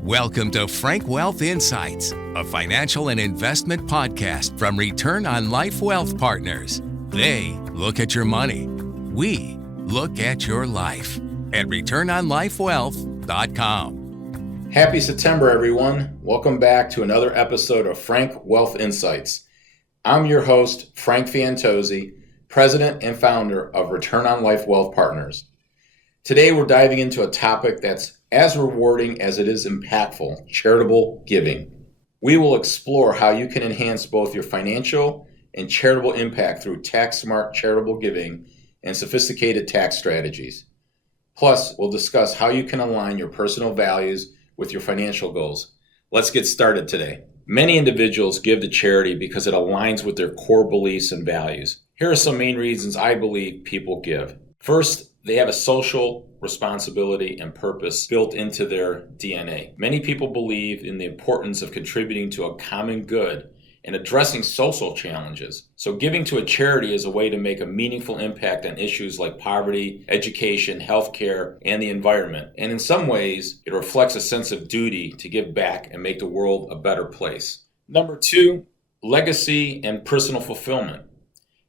Welcome to Frank Wealth Insights, a financial and investment podcast from Return on Life Wealth Partners. They look at your money. We look at your life at returnonlifewealth.com. Happy September, everyone. Welcome back to another episode of Frank Wealth Insights. I'm your host, Frank Fantozzi, president and founder of Return on Life Wealth Partners. Today, we're diving into a topic that's as rewarding as it is impactful, charitable giving. We will explore how you can enhance both your financial and charitable impact through tax-smart charitable giving and sophisticated tax strategies. Plus, we'll discuss how you can align your personal values with your financial goals. Let's get started today. Many individuals give to charity because it aligns with their core beliefs and values. Here are some main reasons I believe people give. First, they have a social responsibility and purpose built into their DNA. Many people believe in the importance of contributing to a common good and addressing social challenges. So giving to a charity is a way to make a meaningful impact on issues like poverty, education, healthcare, and the environment. And in some ways, it reflects a sense of duty to give back and make the world a better place. Number two, legacy and personal fulfillment.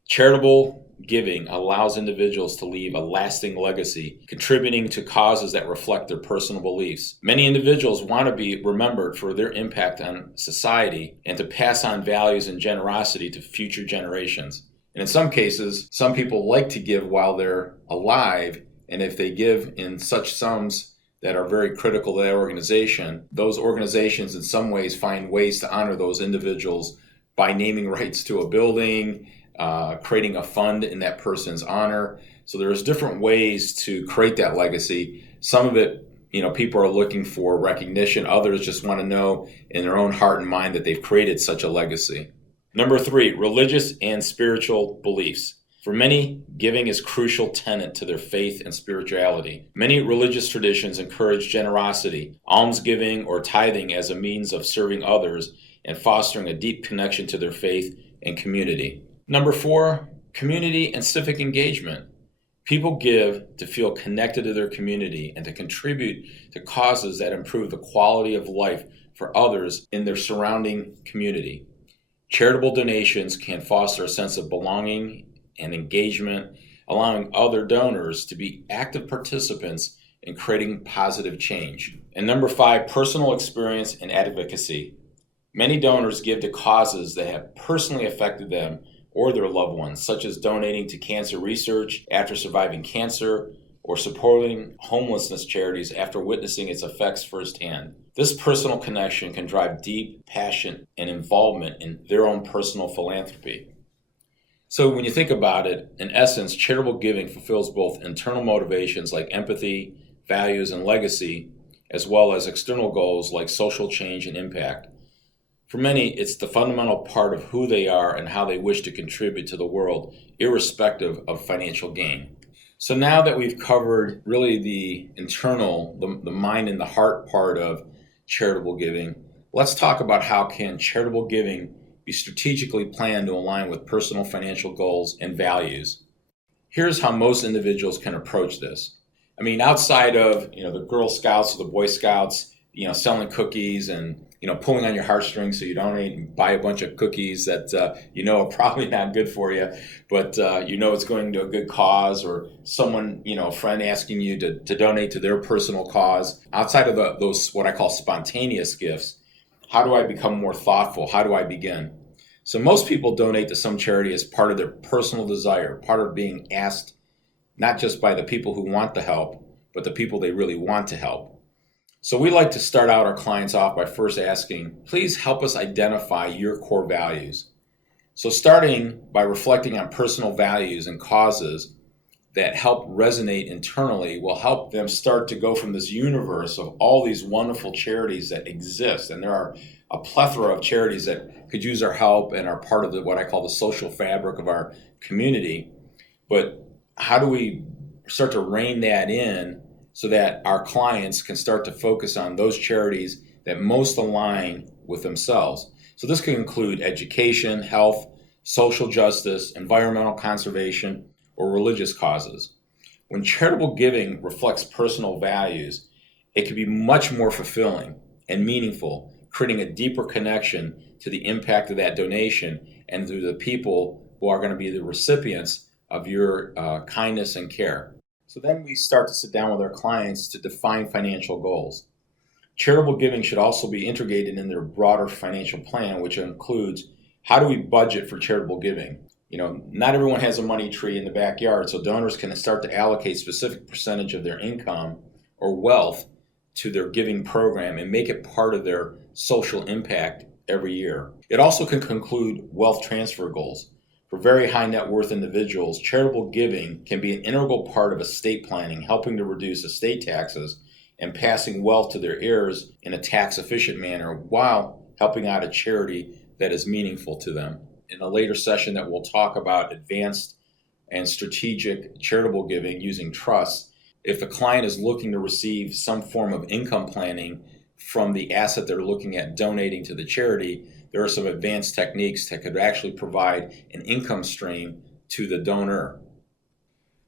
Charitable giving allows individuals to leave a lasting legacy, contributing to causes that reflect their personal beliefs. Many individuals want to be remembered for their impact on society and to pass on values and generosity to future generations. And in some cases, some people like to give while they're alive, and if they give in such sums that are very critical to that organization, those organizations in some ways find ways to honor those individuals by naming rights to a building, creating a fund in that person's honor. So there's different ways to create that legacy. Some of it, people are looking for recognition. Others just want to know in their own heart and mind that they've created such a legacy. Number three, religious and spiritual beliefs. For many, giving is a crucial tenet to their faith and spirituality. Many religious traditions encourage generosity, almsgiving, or tithing as a means of serving others and fostering a deep connection to their faith and community. Number four, community and civic engagement. People give to feel connected to their community and to contribute to causes that improve the quality of life for others in their surrounding community. Charitable donations can foster a sense of belonging and engagement, allowing other donors to be active participants in creating positive change. And number five, personal experience and advocacy. Many donors give to causes that have personally affected them or their loved ones, such as donating to cancer research after surviving cancer or supporting homelessness charities after witnessing its effects firsthand. This personal connection can drive deep passion and involvement in their own personal philanthropy. So when you think about it, in essence, charitable giving fulfills both internal motivations like empathy, values, and legacy, as well as external goals like social change and impact. For many, it's the fundamental part of who they are and how they wish to contribute to the world, irrespective of financial gain. So now that we've covered really the internal, the mind and the heart part of charitable giving, let's talk about how can charitable giving be strategically planned to align with personal financial goals and values. Here's how most individuals can approach this. Outside of the Girl Scouts or the Boy Scouts, selling cookies and pulling on your heartstrings so you don't eat and buy a bunch of cookies that are probably not good for you, but it's going to a good cause, or someone, a friend asking you to donate to their personal cause. Outside of those what I call spontaneous gifts, how do I become more thoughtful? How do I begin? So most people donate to some charity as part of their personal desire, part of being asked not just by the people who want the help, but the people they really want to help. So we like to start out our clients off by first asking, please help us identify your core values. So starting by reflecting on personal values and causes that help resonate internally will help them start to go from this universe of all these wonderful charities that exist. And there are a plethora of charities that could use our help and are part of what I call the social fabric of our community. But how do we start to rein that in so that our clients can start to focus on those charities that most align with themselves? So this can include education, health, social justice, environmental conservation, or religious causes. When charitable giving reflects personal values, it can be much more fulfilling. and meaningful, creating a deeper connection to the impact of that donation and to the people who are going to be the recipients of your kindness and care. So then we start to sit down with our clients to define financial goals. Charitable giving should also be integrated in their broader financial plan, which includes how do we budget for charitable giving? Not everyone has a money tree in the backyard, so donors can start to allocate specific percentage of their income or wealth to their giving program and make it part of their social impact every year. It also can conclude wealth transfer goals. For very high net worth individuals, charitable giving can be an integral part of estate planning, helping to reduce estate taxes and passing wealth to their heirs in a tax efficient manner while helping out a charity that is meaningful to them. In a later session that we'll talk about advanced and strategic charitable giving using trusts, if the client is looking to receive some form of income planning from the asset they're looking at donating to the charity, there are some advanced techniques that could actually provide an income stream to the donor.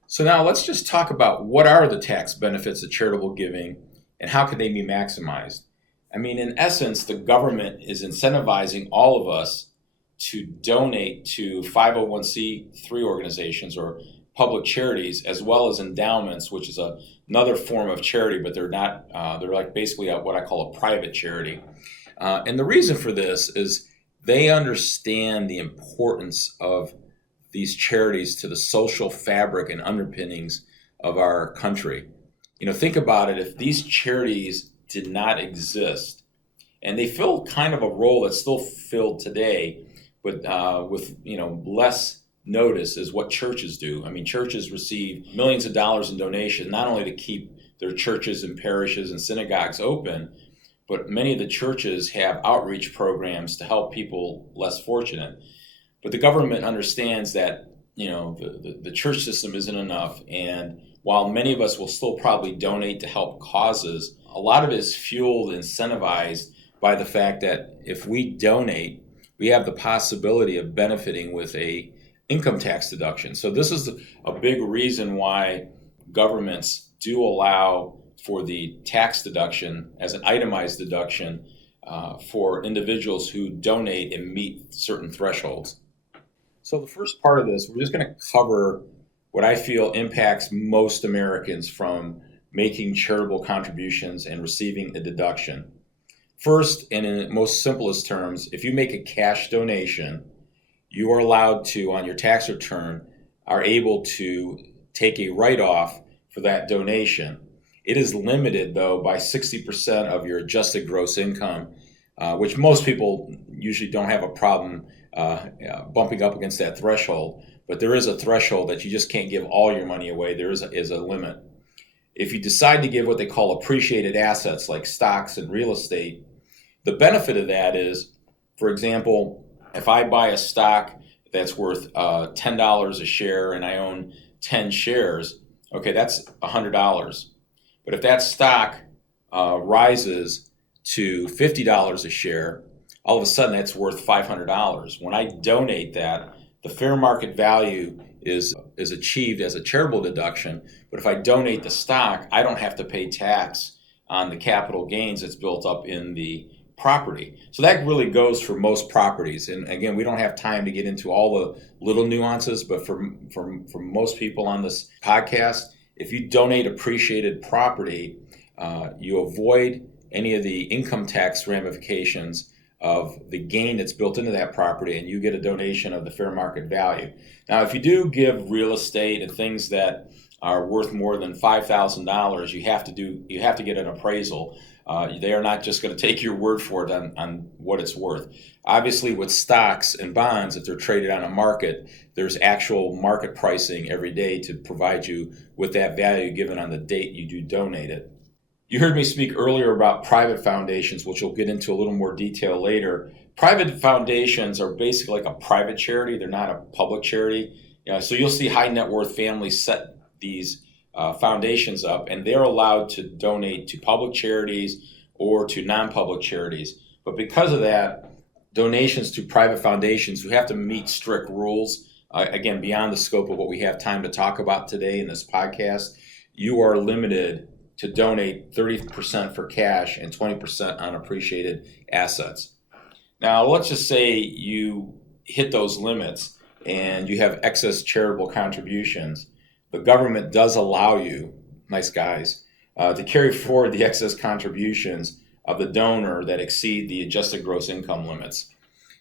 So now let's just talk about what are the tax benefits of charitable giving and how can they be maximized. In essence, the government is incentivizing all of us to donate to 501c3 organizations or public charities, as well as endowments, which is another form of charity, but they're not, they're like basically what I call a private charity. And the reason for this is they understand the importance of these charities to the social fabric and underpinnings of our country. Think about it, if these charities did not exist, and they fill kind of a role that's still filled today, but with less notice is what churches do. Churches receive millions of dollars in donations, not only to keep their churches and parishes and synagogues open, but many of the churches have outreach programs to help people less fortunate. But the government understands that the church system isn't enough, and while many of us will still probably donate to help causes, a lot of it is fueled, incentivized by the fact that if we donate, we have the possibility of benefiting with a income tax deduction. So this is a big reason why governments do allow for the tax deduction as an itemized deduction for individuals who donate and meet certain thresholds. So the first part of this, we're just going to cover what I feel impacts most Americans from making charitable contributions and receiving a deduction. First, and in most simplest terms, if you make a cash donation, you are allowed to, on your tax return, are able to take a write-off for that donation. It is limited, though, by 60% of your adjusted gross income, which most people usually don't have a problem bumping up against that threshold. But there is a threshold that you just can't give all your money away. There is a limit. If you decide to give what they call appreciated assets like stocks and real estate, the benefit of that is, for example, if I buy a stock that's worth $10 a share and I own 10 shares, okay, that's $100. But if that stock rises to $50 a share, all of a sudden that's worth $500. When I donate that, the fair market value is achieved as a charitable deduction. But if I donate the stock, I don't have to pay tax on the capital gains that's built up in the property. So that really goes for most properties. And again, we don't have time to get into all the little nuances, but for most people on this podcast, if you donate appreciated property, you avoid any of the income tax ramifications of the gain that's built into that property, and you get a donation of the fair market value. Now, if you do give real estate and things that are worth more than $5,000, you have to get an appraisal. They are not just going to take your word for it on what it's worth. Obviously, with stocks and bonds, if they're traded on a market, there's actual market pricing every day to provide you with that value given on the date you do donate it. You heard me speak earlier about private foundations, which we'll get into a little more detail later. Private foundations are basically like a private charity. They're not a public charity. So you'll see high net worth families set these foundations up, and they're allowed to donate to public charities or to non-public charities. But because of that, donations to private foundations who have to meet strict rules, again, beyond the scope of what we have time to talk about today in this podcast, you are limited to donate 30% for cash and 20% on appreciated assets. Now, let's just say you hit those limits and you have excess charitable contributions. The government does allow you, nice guys, to carry forward the excess contributions of the donor that exceed the adjusted gross income limits.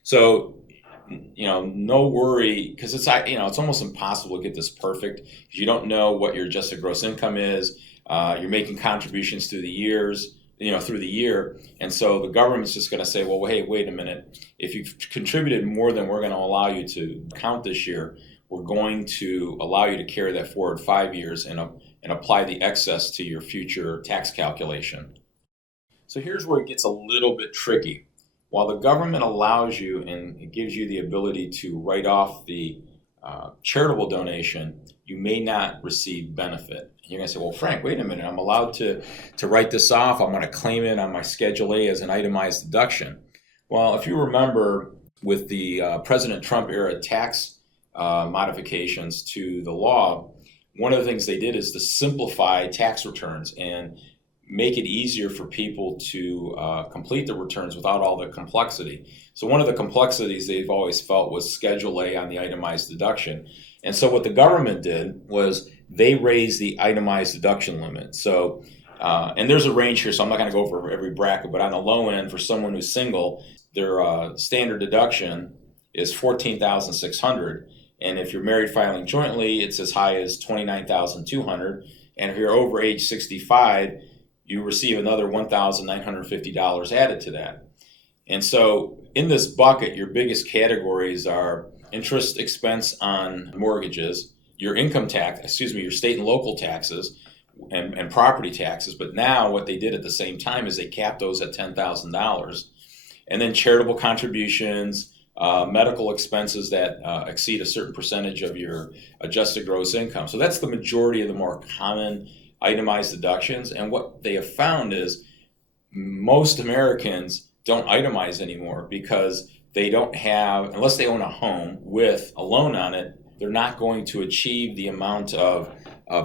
So, no worry, because it's almost impossible to get this perfect because you don't know what your adjusted gross income is. You're making contributions through the year, and so the government's just going to say, well, hey, wait a minute. If you've contributed more than we're going to allow you to count this year, we're going to allow you to carry that forward 5 years and apply the excess to your future tax calculation. So here's where it gets a little bit tricky. While the government allows you and it gives you the ability to write off the charitable donation, you may not receive benefit. And you're going to say, well, Frank, wait a minute. I'm allowed to write this off. I'm going to claim it on my Schedule A as an itemized deduction. Well, if you remember with the President Trump era tax modifications to the law, one of the things they did is to simplify tax returns and make it easier for people to complete the returns without all the complexity. So one of the complexities they've always felt was Schedule A on the itemized deduction. And so what the government did was they raised the itemized deduction limit. So, and there's a range here, so I'm not going to go over every bracket, but on the low end, for someone who's single, their standard deduction is $14,600. And if you're married filing jointly, it's as high as $29,200. And if you're over age 65, you receive another $1,950 added to that. And so in this bucket, your biggest categories are interest expense on mortgages, your income tax, your state and local taxes, and property taxes. But now what they did at the same time is they capped those at $10,000. And then charitable contributions, medical expenses that exceed a certain percentage of your adjusted gross income. So that's the majority of the more common itemized deductions. And what they have found is most Americans don't itemize anymore because they don't have, unless they own a home with a loan on it, they're not going to achieve the amount of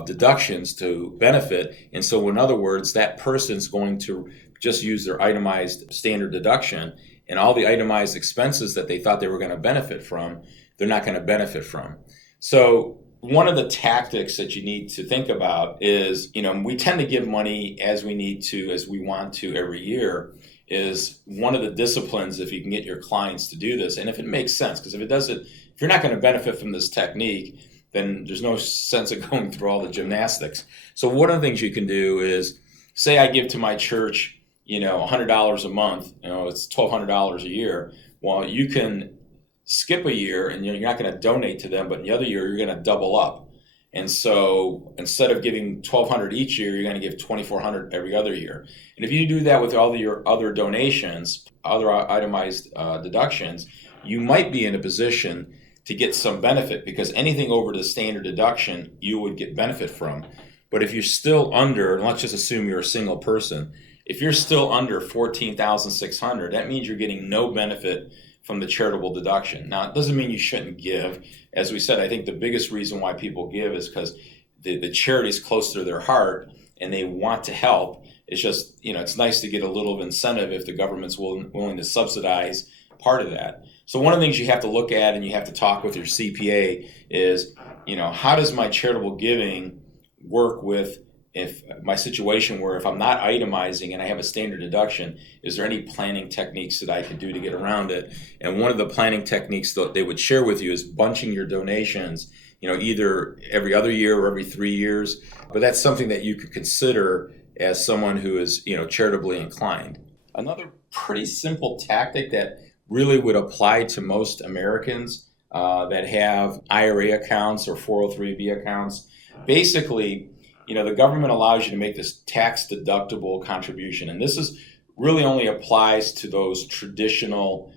deductions to benefit. And so in other words, that person's going to just use their itemized standard deduction, and all the itemized expenses that they thought they were going to benefit from, they're not going to benefit from. So one of the tactics that you need to think about is, we tend to give money as we need to, as we want to every year, is one of the disciplines if you can get your clients to do this. And if it makes sense, because if you're not going to benefit from this technique, then there's no sense of going through all the gymnastics. So one of the things you can do is, say I give to my church, $100 a month, it's $1,200 a year. Well, you can skip a year and you're not going to donate to them, but in the other year, you're going to double up. And so instead of giving $1,200 each year, you're going to give $2,400 every other year. And if you do that with all your other donations, other itemized deductions, you might be in a position to get some benefit, because anything over the standard deduction, you would get benefit from. But if you're still under, and let's just assume you're a single person, if you're still under $14,600, that means you're getting no benefit from the charitable deduction. Now, it doesn't mean you shouldn't give. As we said, I think the biggest reason why people give is because the charity is close to their heart and they want to help. It's just, it's nice to get a little incentive if the government's willing to subsidize part of that. So one of the things you have to look at, and you have to talk with your CPA, is, how does my charitable giving work with if my situation where if I'm not itemizing and I have a standard deduction, is there any planning techniques that I can do to get around it? And one of the planning techniques that they would share with you is bunching your donations, either every other year or every 3 years. But that's something that you could consider as someone who is, charitably inclined. Another pretty simple tactic that really would apply to most Americans that have IRA accounts or 403B accounts. Basically, the government allows you to make this tax deductible contribution, and this really only applies to those traditional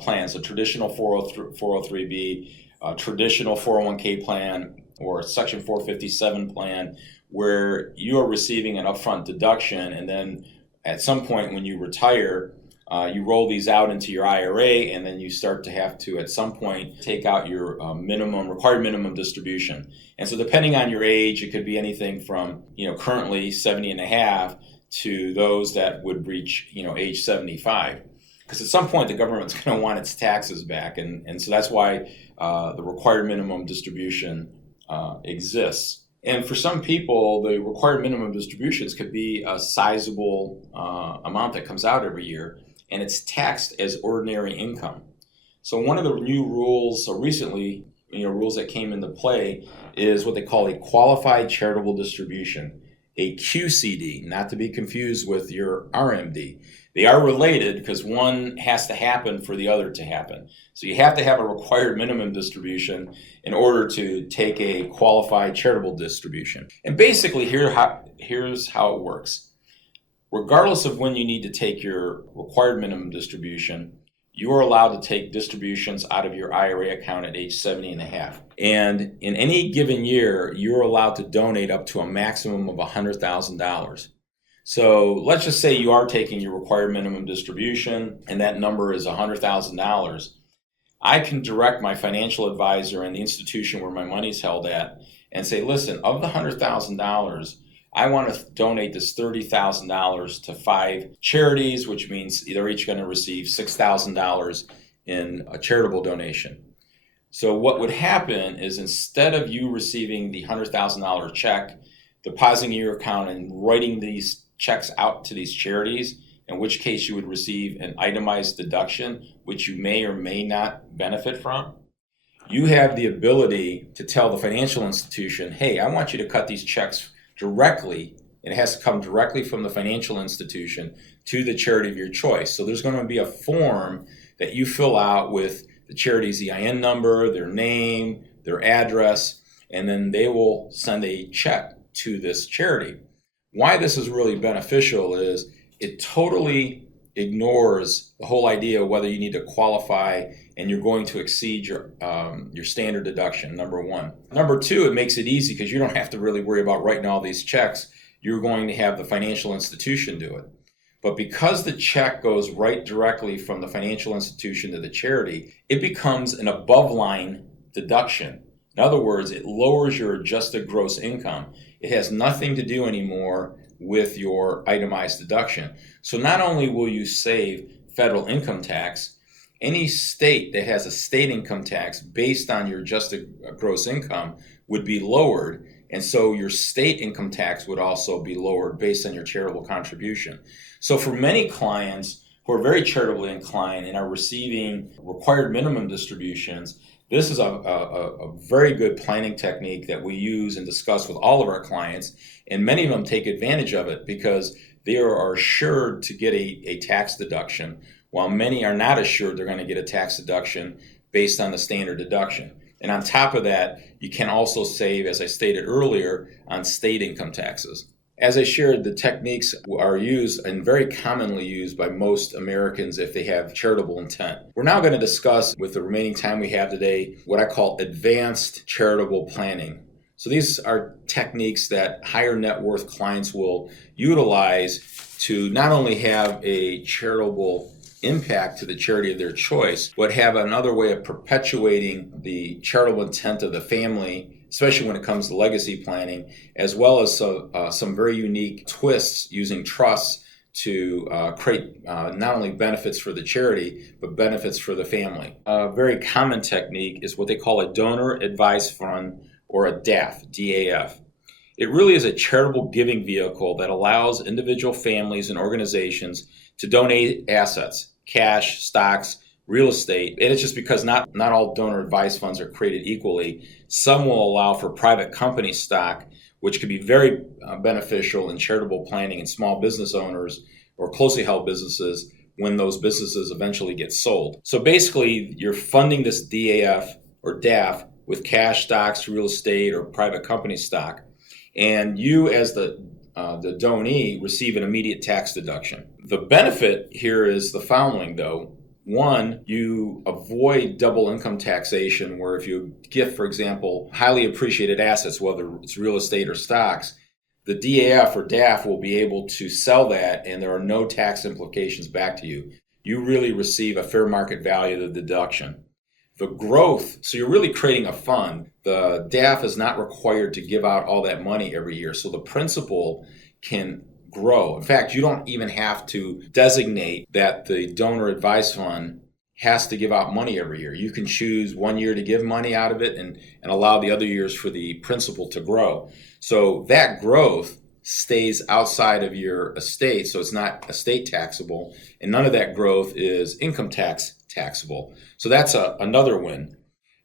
plans, a traditional 403B, traditional 401k plan, or Section 457 plan, where you are receiving an upfront deduction, and then at some point when you retire, You roll these out into your IRA, and then you start to have to, at some point, take out your required minimum distribution. And so depending on your age, it could be anything from, currently 70 and a half to those that would reach, age 75. Because at some point, the government's going to want its taxes back. And so that's why the required minimum distribution exists. And for some people, the required minimum distributions could be a sizable amount that comes out every year, and it's taxed as ordinary income. So one of the new rules recently, rules that came into play is what they call a qualified charitable distribution, a QCD, not to be confused with your RMD. They are related because one has to happen for the other to happen. So you have to have a required minimum distribution in order to take a qualified charitable distribution. And basically here's how it works. Regardless of when you need to take your required minimum distribution, you are allowed to take distributions out of your IRA account at age 70 and a half. And in any given year, you're allowed to donate up to a maximum of $100,000. So let's just say you are taking your required minimum distribution and that number is $100,000. I can direct my financial advisor and the institution where my money's held at and say, listen, of the $100,000, I want to donate this $30,000 to 5 charities, which means they're each going to receive $6,000 in a charitable donation. So what would happen is instead of you receiving the $100,000 check, depositing in your account and writing these checks out to these charities, in which case you would receive an itemized deduction, which you may or may not benefit from, you have the ability to tell the financial institution, hey, I want you to cut these checks directly. It has to come directly from the financial institution to the charity of your choice. So there's going to be a form that you fill out with the charity's EIN number, their name, their address, and then they will send a check to this charity. Why this is really beneficial is it totally ignores the whole idea of whether you need to qualify and you're going to exceed your standard deduction, number one. Number two, it makes it easy because you don't have to really worry about writing all these checks. You're going to have the financial institution do it. But because the check goes right directly from the financial institution to the charity, it becomes an above-line deduction. In other words, it lowers your adjusted gross income. It has nothing to do anymore with your itemized deduction. So not only will you save federal income tax, any state that has a state income tax based on your adjusted gross income would be lowered, and so your state income tax would also be lowered based on your charitable contribution. So for many clients who are very charitably inclined and are receiving required minimum distributions, this is a very good planning technique that we use and discuss with all of our clients, and many of them take advantage of it because they are assured to get a tax deduction, while many are not assured they're going to get a tax deduction based on the standard deduction. And on top of that, you can also save, as I stated earlier, on state income taxes. As I shared, the techniques are used and very commonly used by most Americans if they have charitable intent. We're now going to discuss, with the remaining time we have today, what I call advanced charitable planning. So these are techniques that higher net worth clients will utilize to not only have a charitable impact to the charity of their choice, but have another way of perpetuating the charitable intent of the family, especially when it comes to legacy planning, as well as some very unique twists using trusts to create not only benefits for the charity, but benefits for the family. A very common technique is what they call a donor advised fund, or a DAF, DAF. It really is a charitable giving vehicle that allows individual families and organizations to donate assets, cash, stocks, real estate. And it's just because not all donor advised funds are created equally. Some will allow for private company stock, which can be very beneficial in charitable planning and small business owners or closely held businesses when those businesses eventually get sold. So basically, you're funding this DAF or DAF with cash, stocks, real estate, or private company stock. And you, as the donee, receive an immediate tax deduction. The benefit here is the following, though. One, you avoid double income taxation, where if you gift, for example, highly appreciated assets, whether it's real estate or stocks, the DAF or DAF will be able to sell that and there are no tax implications back to you. you really receive a fair market value of the deduction. The growth, so you're really creating a fund. The DAF is not required to give out all that money every year, so the principal can grow. In fact, you don't even have to designate that the donor advised fund has to give out money every year. You can choose 1 year to give money out of it and allow the other years for the principal to grow. So that growth stays outside of your estate, so it's not estate taxable, and none of that growth is income tax taxable. So that's another win.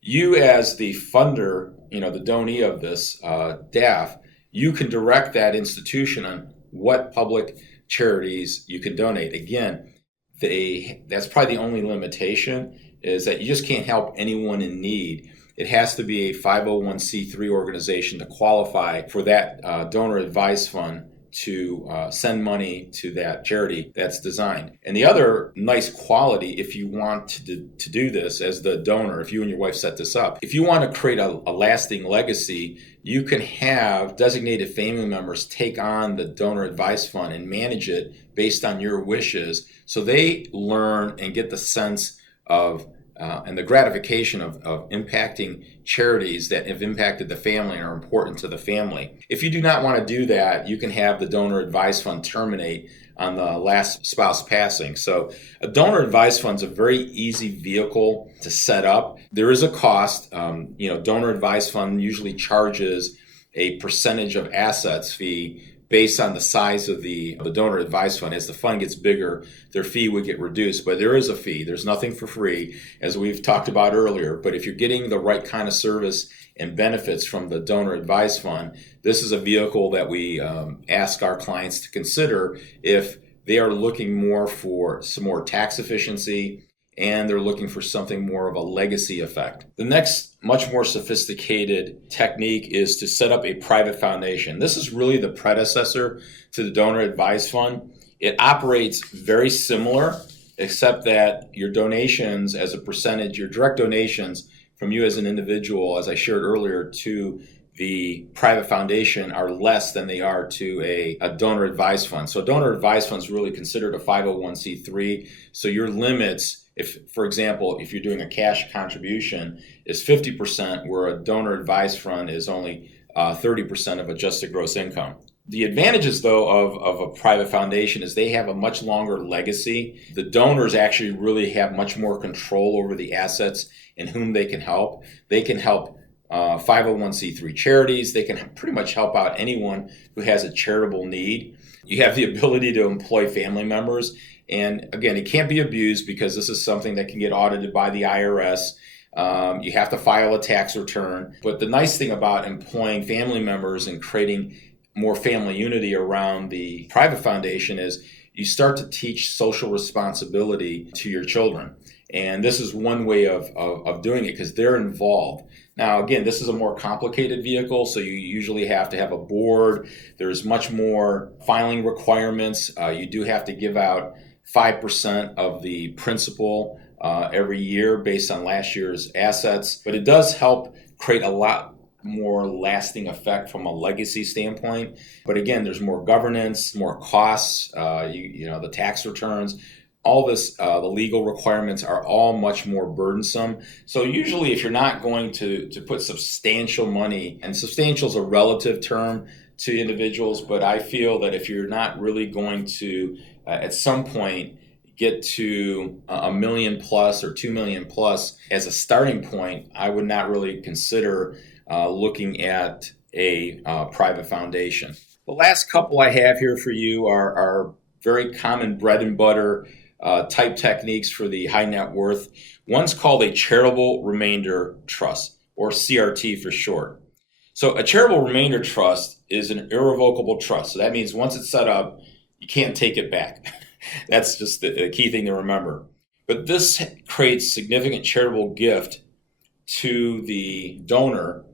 You as the funder, the donee of this DAF, you can direct that institution on what public charities you can donate. Again, that's probably the only limitation, is that you just can't help anyone in need. It has to be a 501c3 organization to qualify for that donor advised fund to send money to that charity that's designed. And the other nice quality, if you want to do this as the donor, if you and your wife set this up, if you want to create a lasting legacy, you can have designated family members take on the donor advised fund and manage it based on your wishes, so they learn and get the sense of and the gratification of impacting charities that have impacted the family and are important to the family. If you do not want to do that, you can have the donor advised fund terminate on the last spouse passing. So a donor advised fund is a very easy vehicle to set up. There is a cost. Donor advised fund usually charges a percentage of assets fee based on the size of the donor advised fund. As the fund gets bigger, their fee would get reduced, but there is a fee. There's nothing for free, as we've talked about earlier. But if you're getting the right kind of service and benefits from the donor advised fund, this is a vehicle that we ask our clients to consider if they are looking more for some more tax efficiency and they're looking for something more of a legacy effect. The next much more sophisticated technique is to set up a private foundation. This is really the predecessor to the donor advised fund. It operates very similar, except that your donations as a percentage, your direct donations from you as an individual, as I shared earlier, to the private foundation are less than they are to a donor advised fund. So a donor advised fund is really considered a 501c3. So your limits, if, for example, if you're doing a cash contribution, is 50%, where a donor advised fund is only 30% of adjusted gross income. The advantages, though, of a private foundation is they have a much longer legacy. The donors actually really have much more control over the assets and whom they can help. They can help 501c3 charities. They can pretty much help out anyone who has a charitable need. You have the ability to employ family members. And again, it can't be abused because this is something that can get audited by the IRS. You have to file a tax return. But the nice thing about employing family members and creating more family unity around the private foundation is you start to teach social responsibility to your children. And this is one way of doing it because they're involved. Now, again, this is a more complicated vehicle, so you usually have to have a board. There's much more filing requirements. You do have to give out 5% of the principal every year based on last year's assets. But it does help create a lot more lasting effect from a legacy standpoint. But again, there's more governance, more costs, the tax returns. All this, the legal requirements are all much more burdensome. So usually if you're not going to put substantial money, and substantial is a relative term to individuals, but I feel that if you're not really going to, at some point, get to $1 million plus or $2 million plus as a starting point, I would not really consider looking at a private foundation. The last couple I have here for you are very common bread and butter type techniques for the high net worth. One's called a charitable remainder trust, or CRT for short. So a charitable remainder trust is an irrevocable trust. So that means once it's set up, you can't take it back. That's just the key thing to remember. But this creates significant charitable gift to the donor,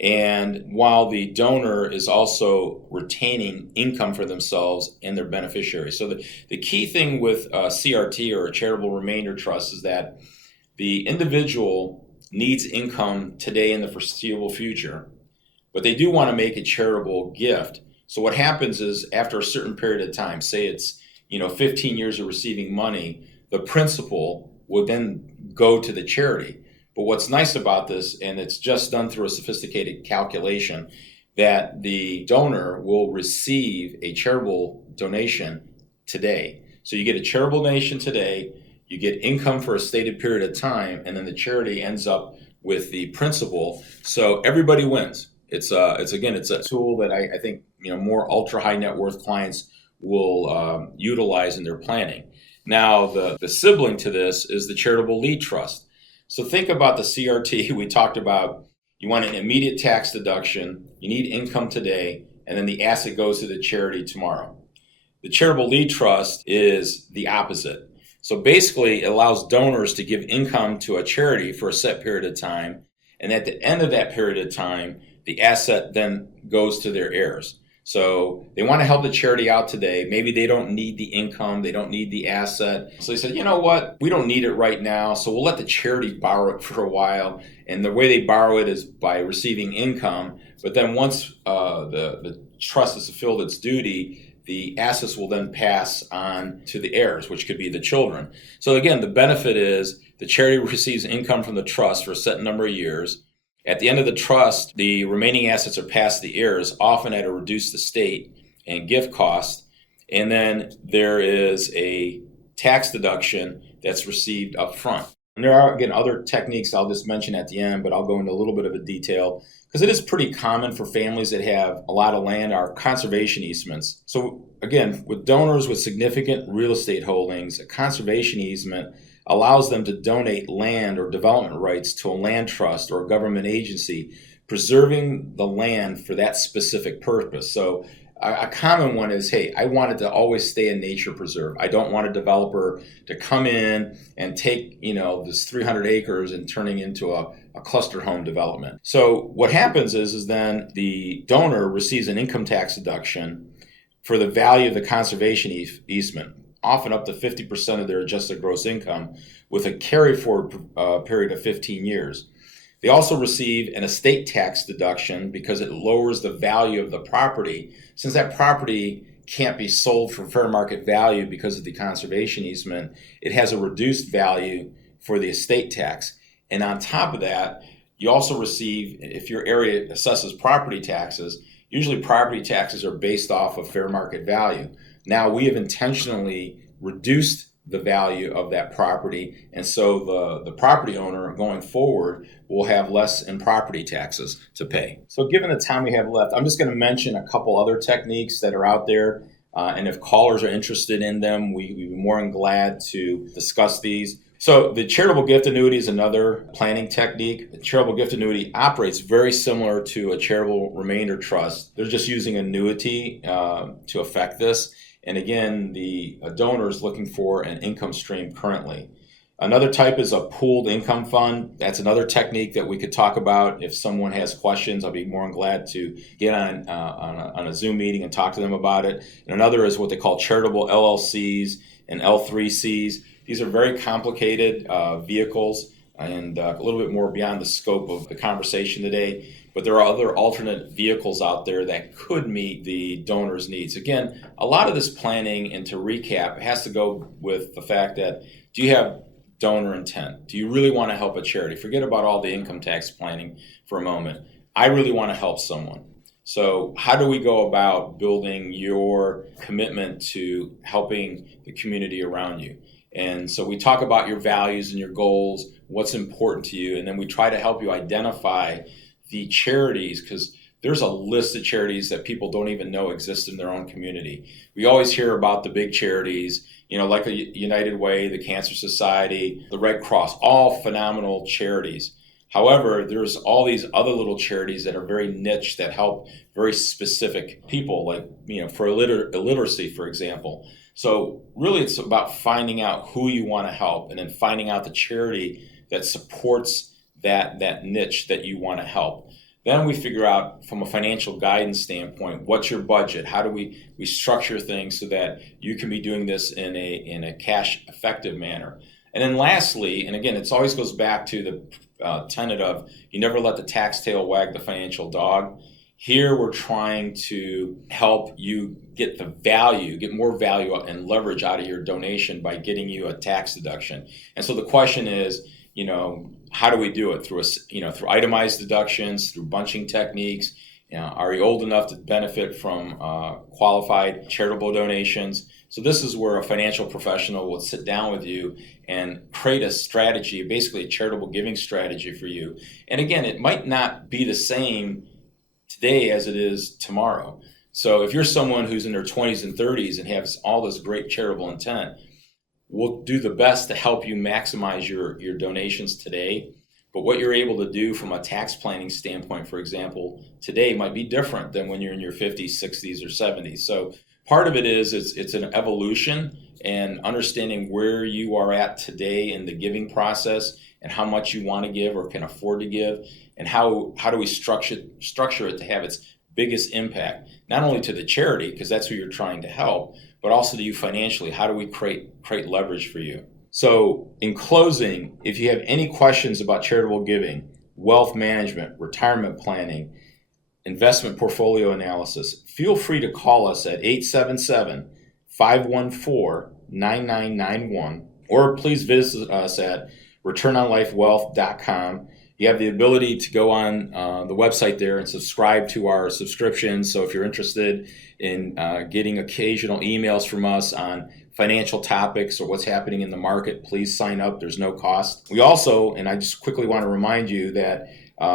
and while the donor is also retaining income for themselves and their beneficiaries. So the key thing with CRT, or a charitable remainder trust, is that the individual needs income today and the foreseeable future, but they do want to make a charitable gift. So what happens is, after a certain period of time, say it's 15 years of receiving money, the principal would then go to the charity. But what's nice about this, and it's just done through a sophisticated calculation, that the donor will receive a charitable donation today. So you get a charitable donation today, you get income for a stated period of time, and then the charity ends up with the principal. So everybody wins. It's a tool that I think more ultra high net worth clients will utilize in their planning. Now, the sibling to this is the charitable lead trust. So think about the CRT we talked about. You want an immediate tax deduction, you need income today, and then the asset goes to the charity tomorrow. The charitable lead trust is the opposite. So basically, it allows donors to give income to a charity for a set period of time, and at the end of that period of time, the asset then goes to their heirs. So they want to help the charity out today. Maybe they don't need the income, they don't need the asset. So they said, you know what, we don't need it right now, so we'll let the charity borrow it for a while. And the way they borrow it is by receiving income. But then once the trust has fulfilled its duty, the assets will then pass on to the heirs, which could be the children. So again, the benefit is the charity receives income from the trust for a set number of years. At the end of the trust, the remaining assets are passed to the heirs, often at a reduced estate and gift cost. And then there is a tax deduction that's received up front. And there are, again, other techniques I'll just mention at the end, but I'll go into a little bit of a detail because it is pretty common for families that have a lot of land are conservation easements. So again, with donors with significant real estate holdings, a conservation easement allows them to donate land or development rights to a land trust or a government agency, preserving the land for that specific purpose. So a common one is, hey, I want it to always stay a nature preserve. I don't want a developer to come in and take, this 300 acres and turning into a cluster home development. So what happens is then the donor receives an income tax deduction for the value of the conservation easement, often up to 50% of their adjusted gross income, with a carry forward period of 15 years. They also receive an estate tax deduction because it lowers the value of the property. Since that property can't be sold for fair market value because of the conservation easement, it has a reduced value for the estate tax. And on top of that, you also receive, if your area assesses property taxes, usually property taxes are based off of fair market value. Now we have intentionally reduced the value of that property, and so the property owner going forward will have less in property taxes to pay. So given the time we have left, I'm just going to mention a couple other techniques that are out there, and if callers are interested in them, we'd be more than glad to discuss these. So the charitable gift annuity is another planning technique. The charitable gift annuity operates very similar to a charitable remainder trust. They're just using annuity to affect this. And again, the donor is looking for an income stream currently. Another type is a pooled income fund. That's another technique that we could talk about. If someone has questions, I'll be more than glad to get on a Zoom meeting and talk to them about it. And another is what they call charitable LLCs and L3Cs. These are very complicated vehicles and a little bit more beyond the scope of the conversation today. But there are other alternate vehicles out there that could meet the donor's needs. Again, a lot of this planning, and to recap, has to go with the fact that, do you have donor intent? Do you really want to help a charity? Forget about all the income tax planning for a moment. I really want to help someone. So how do we go about building your commitment to helping the community around you? And so we talk about your values and your goals, what's important to you, and then we try to help you identify the charities, because there's a list of charities that people don't even know exist in their own community. We always hear about the big charities, like the United Way, the Cancer Society, the Red Cross, all phenomenal charities. However, there's all these other little charities that are very niche that help very specific people, like for illiteracy, for example. So really it's about finding out who you want to help and then finding out the charity that supports that niche that you want to help. Then we figure out from a financial guidance standpoint, what's your budget? How do we structure things so that you can be doing this in a cash effective manner? And then lastly, and again, it always goes back to the tenet of you never let the tax tail wag the financial dog. Here we're trying to help you get more value and leverage out of your donation by getting you a tax deduction. And so the question is, how do we do it? Through through itemized deductions, through bunching techniques. Are you old enough to benefit from qualified charitable donations? So this is where a financial professional will sit down with you and create a strategy, basically a charitable giving strategy for you. And again, it might not be the same today as it is tomorrow. So if you're someone who's in their 20s and 30s and has all this great charitable intent, we'll do the best to help you maximize your donations today. But what you're able to do from a tax planning standpoint, for example, today might be different than when you're in your 50s, 60s, or 70s. So part of it is it's an evolution and understanding where you are at today in the giving process and how much you want to give or can afford to give, and how do we structure it to have its biggest impact, not only to the charity, because that's who you're trying to help, but also to you financially. How do we create leverage for you? So in closing, if you have any questions about charitable giving, wealth management, retirement planning, investment portfolio analysis, feel free to call us at 877-514-9991, or please visit us at returnonlifewealth.com. You have the ability to go on the website there and subscribe to our subscriptions. So if you're interested in getting occasional emails from us on financial topics or what's happening in the market, please sign up. There's no cost. We also, and I just quickly want to remind you that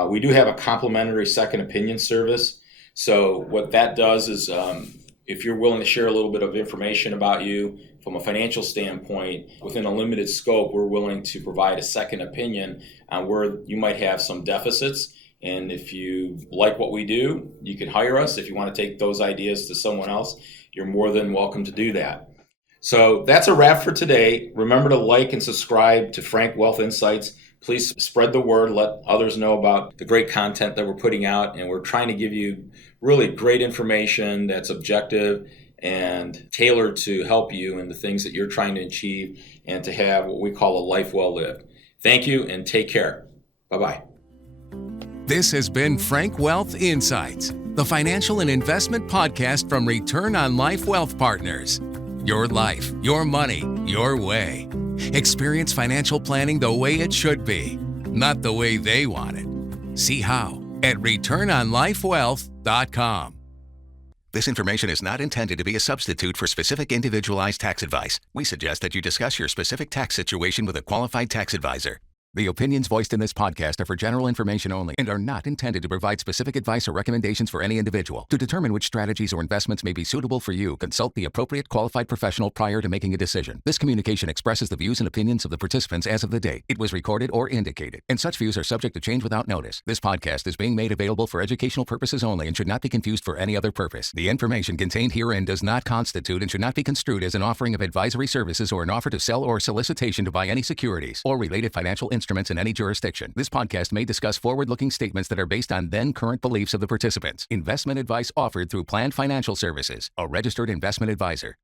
we do have a complimentary second opinion service. So what that does is if you're willing to share a little bit of information about you from a financial standpoint, within a limited scope, we're willing to provide a second opinion on where you might have some deficits. And if you like what we do, you can hire us. If you want to take those ideas to someone else, you're more than welcome to do that. So that's a wrap for today. Remember to like and subscribe to Frank Wealth Insights. Please spread the word, let others know about the great content that we're putting out. And we're trying to give you really great information that's objective and tailored to help you in the things that you're trying to achieve and to have what we call a life well lived. Thank you and take care. Bye-bye. This has been Frank Wealth Insights, the financial and investment podcast from Return on Life Wealth Partners. Your life, your money, your way. Experience financial planning the way it should be, not the way they want it. See how at returnonlifewealth.com. This information is not intended to be a substitute for specific individualized tax advice. We suggest that you discuss your specific tax situation with a qualified tax advisor. The opinions voiced in this podcast are for general information only and are not intended to provide specific advice or recommendations for any individual. To determine which strategies or investments may be suitable for you, consult the appropriate qualified professional prior to making a decision. This communication expresses the views and opinions of the participants as of the date it was recorded or indicated, and such views are subject to change without notice. This podcast is being made available for educational purposes only and should not be confused for any other purpose. The information contained herein does not constitute and should not be construed as an offering of advisory services or an offer to sell or solicitation to buy any securities or related financial instruments in any jurisdiction. This podcast may discuss forward-looking statements that are based on then-current beliefs of the participants. Investment advice offered through Planned Financial Services, a registered investment advisor.